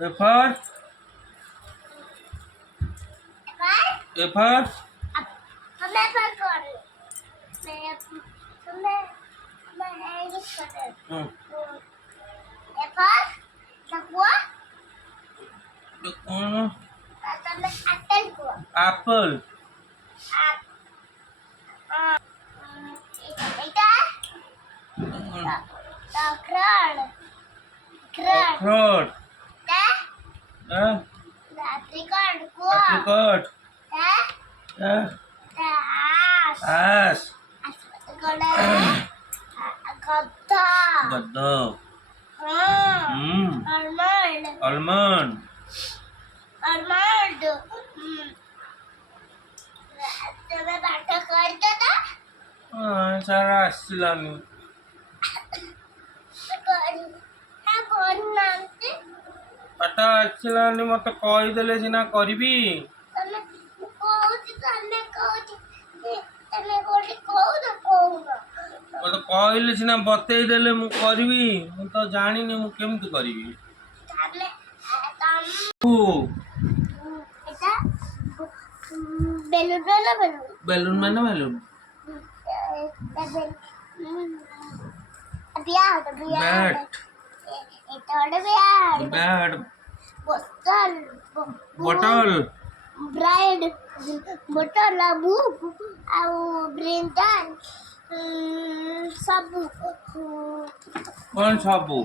A for A for apple. Crowd. Apricot. Ass. Gadda. Almond. ସାରା ଆସିଲାନି ପାଠ ଆସିଲାନି ମତେ କହିଦେଲେ ସିନା କରିବି। ମତେ କହିଲେ ସିନା ବତେଇ ଦେଲେ ମୁଁ କରିବି। ମୁଁ ତ ଜାଣିନି ମୁଁ କେମିତି କରିବି। ବେଲୁନ ମାନେ balloon bat bottle bride bottle book ଆଉ ବ୍ରିଞ୍ଜାଲ ସବୁ କଣ ସବୁ